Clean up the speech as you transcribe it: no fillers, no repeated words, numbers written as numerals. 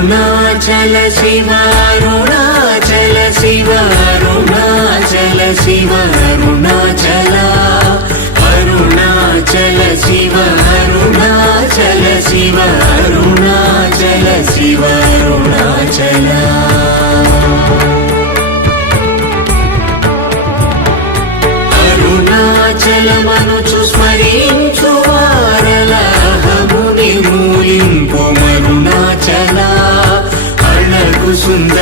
Arunachal Shiva Arunachal Shiva Arunachal Shiva Arunachal Arunachal Shiva Arunachal Shiva Arunachal Shiva Arunachal అరుణాచలమనుచు స్మరించు వారలహము నిర్మూలింపు Arunachal Azhagu Sundara